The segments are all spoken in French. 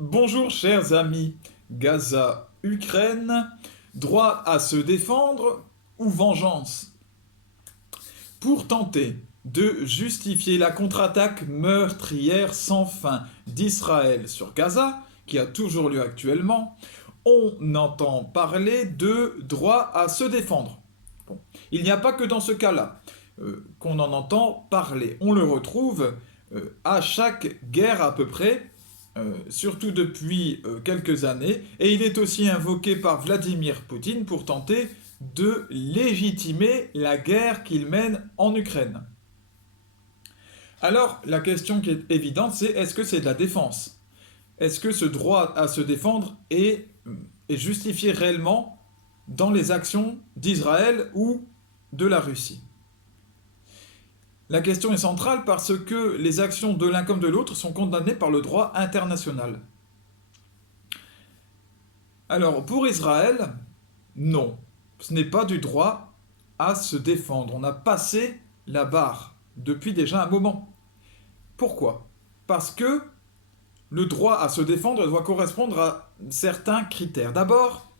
Bonjour chers amis, Gaza, Ukraine, droit à se défendre ou vengeance? Pour tenter de justifier la contre-attaque meurtrière sans fin d'Israël sur Gaza, qui a toujours lieu actuellement, on entend parler de droit à se défendre. Bon. Il n'y a pas que dans ce cas-là qu'on en entend parler. On le retrouve à chaque guerre à peu près, surtout depuis quelques années, et il est aussi invoqué par Vladimir Poutine pour tenter de légitimer la guerre qu'il mène en Ukraine. Alors, la question qui est évidente, c'est est-ce que c'est de la défense? Est-ce que ce droit à se défendre est justifié réellement dans les actions d'Israël ou de la Russie? La question est centrale parce que les actions de l'un comme de l'autre sont condamnées par le droit international. Alors, pour Israël, non. Ce n'est pas du droit à se défendre. On a passé la barre depuis déjà un moment. Pourquoi? Parce que le droit à se défendre doit correspondre à certains critères. D'abord,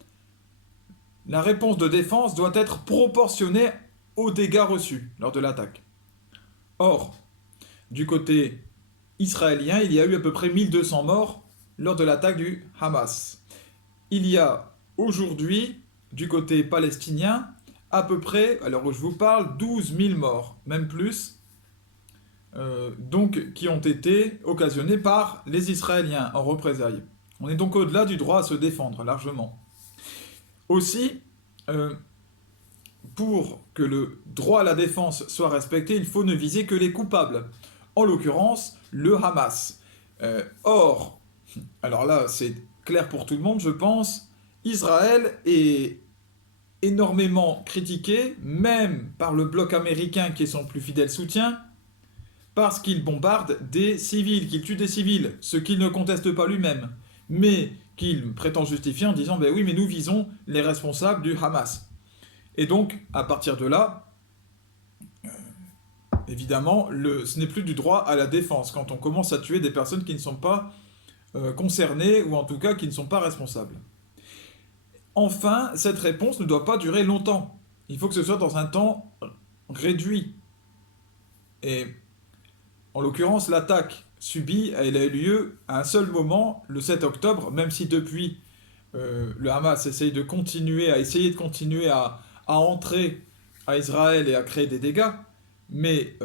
la réponse de défense doit être proportionnée aux dégâts reçus lors de l'attaque. Or, du côté israélien, il y a eu à peu près 1200 morts lors de l'attaque du Hamas. Il y a aujourd'hui, du côté palestinien, à peu près, alors je vous parle, 12 000 morts, même plus, donc qui ont été occasionnés par les Israéliens en représailles. On est donc au-delà du droit à se défendre, largement. Aussi, pour que le droit à la défense soit respecté, il faut ne viser que les coupables. En l'occurrence, le Hamas. Or, alors là, c'est clair pour tout le monde, je pense, Israël est énormément critiqué, même par le bloc américain qui est son plus fidèle soutien, parce qu'il bombarde des civils, qu'il tue des civils, ce qu'il ne conteste pas lui-même, mais qu'il prétend justifier en disant ben oui, mais nous visons les responsables du Hamas. Et donc, à partir de là, évidemment, ce n'est plus du droit à la défense quand on commence à tuer des personnes qui ne sont pas concernées ou en tout cas qui ne sont pas responsables. Enfin, cette réponse ne doit pas durer longtemps. Il faut que ce soit dans un temps réduit. Et en l'occurrence, l'attaque subie, elle a eu lieu à un seul moment, le 7 octobre, même si depuis le Hamas essaye de continuer à entrer à Israël et à créer des dégâts, mais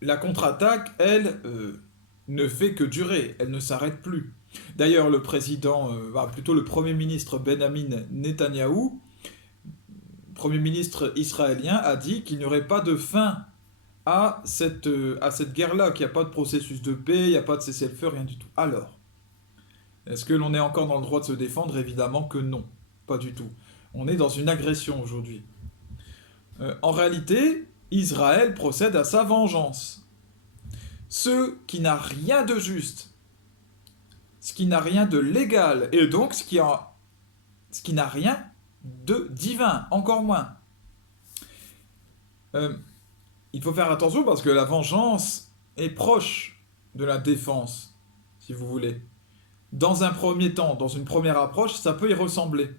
la contre-attaque, elle, ne fait que durer, elle ne s'arrête plus. D'ailleurs, plutôt le Premier ministre Benjamin Netanyahou, Premier ministre israélien, a dit qu'il n'y aurait pas de fin à cette guerre-là, qu'il n'y a pas de processus de paix, il n'y a pas de cessez-le-feu, rien du tout. Alors, est-ce que l'on est encore dans le droit de se défendre? Évidemment que non, pas du tout. On est dans une agression aujourd'hui. En réalité, Israël procède à sa vengeance. Ce qui n'a rien de juste, ce qui n'a rien de légal, et donc ce qui n'a rien de divin, encore moins. Euh, il faut faire attention parce que la vengeance est proche de la défense, si vous voulez. Dans un premier temps, dans une première approche, ça peut y ressembler.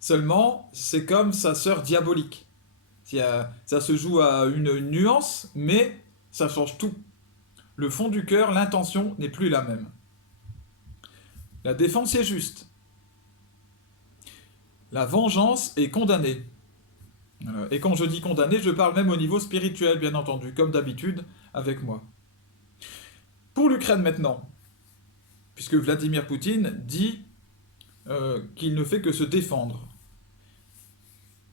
Seulement, c'est comme sa sœur diabolique. Ça se joue à une nuance, mais ça change tout. Le fond du cœur, l'intention n'est plus la même. La défense est juste. La vengeance est condamnée. Et quand je dis condamnée, je parle même au niveau spirituel, bien entendu, comme d'habitude avec moi. Pour l'Ukraine maintenant, puisque Vladimir Poutine dit qu'il ne fait que se défendre.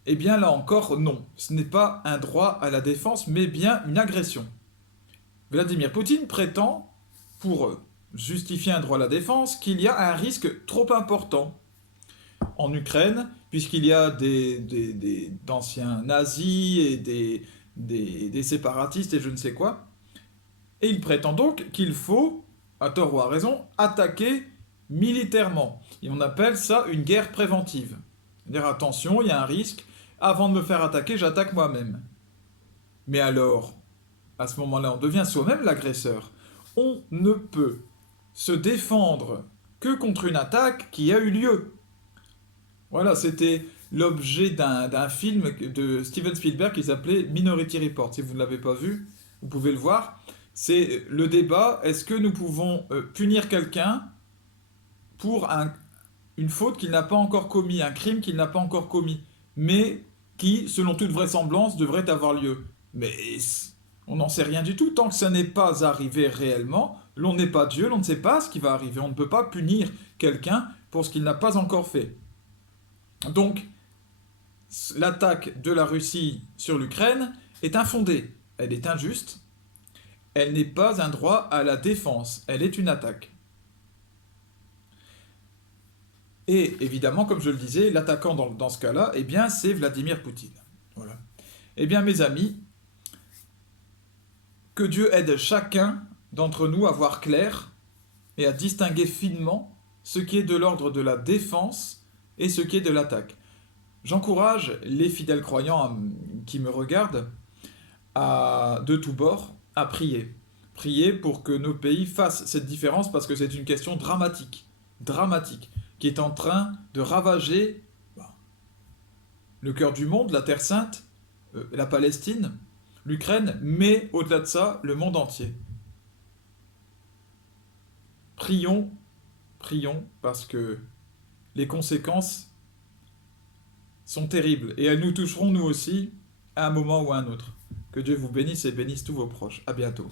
Eh bien là encore, non. Ce n'est pas un droit à la défense, mais bien une agression. Vladimir Poutine prétend, pour justifier un droit à la défense, qu'il y a un risque trop important en Ukraine, puisqu'il y a d'anciens nazis et des séparatistes et je ne sais quoi. Et il prétend donc qu'il faut, à tort ou à raison, attaquer militairement. Et on appelle ça une guerre préventive. C'est-à-dire, attention, il y a un risque, avant de me faire attaquer, j'attaque moi-même. Mais alors, à ce moment-là, on devient soi-même l'agresseur. On ne peut se défendre que contre une attaque qui a eu lieu. Voilà, c'était l'objet d'un film de Steven Spielberg qui s'appelait Minority Report. Si vous ne l'avez pas vu, vous pouvez le voir. C'est le débat, est-ce que nous pouvons punir quelqu'un pour une faute qu'il n'a pas encore commis, un crime qu'il n'a pas encore commis, mais qui, selon toute vraisemblance, devrait avoir lieu. Mais on n'en sait rien du tout. Tant que ça n'est pas arrivé réellement, l'on n'est pas Dieu, l'on ne sait pas ce qui va arriver. On ne peut pas punir quelqu'un pour ce qu'il n'a pas encore fait. Donc, l'attaque de la Russie sur l'Ukraine est infondée. Elle est injuste. Elle n'est pas un droit à la défense. Elle est une attaque. Et évidemment, comme je le disais, l'attaquant dans ce cas-là, eh bien, c'est Vladimir Poutine. Voilà. Eh bien, mes amis, que Dieu aide chacun d'entre nous à voir clair et à distinguer finement ce qui est de l'ordre de la défense et ce qui est de l'attaque. J'encourage les fidèles croyants qui me regardent de tous bords à prier. Prier pour que nos pays fassent cette différence parce que c'est une question dramatique, qui est en train de ravager le cœur du monde, la Terre Sainte, la Palestine, l'Ukraine, mais au-delà de ça, le monde entier. Prions, prions, parce que les conséquences sont terribles et elles nous toucheront nous aussi à un moment ou à un autre. Que Dieu vous bénisse et bénisse tous vos proches. À bientôt.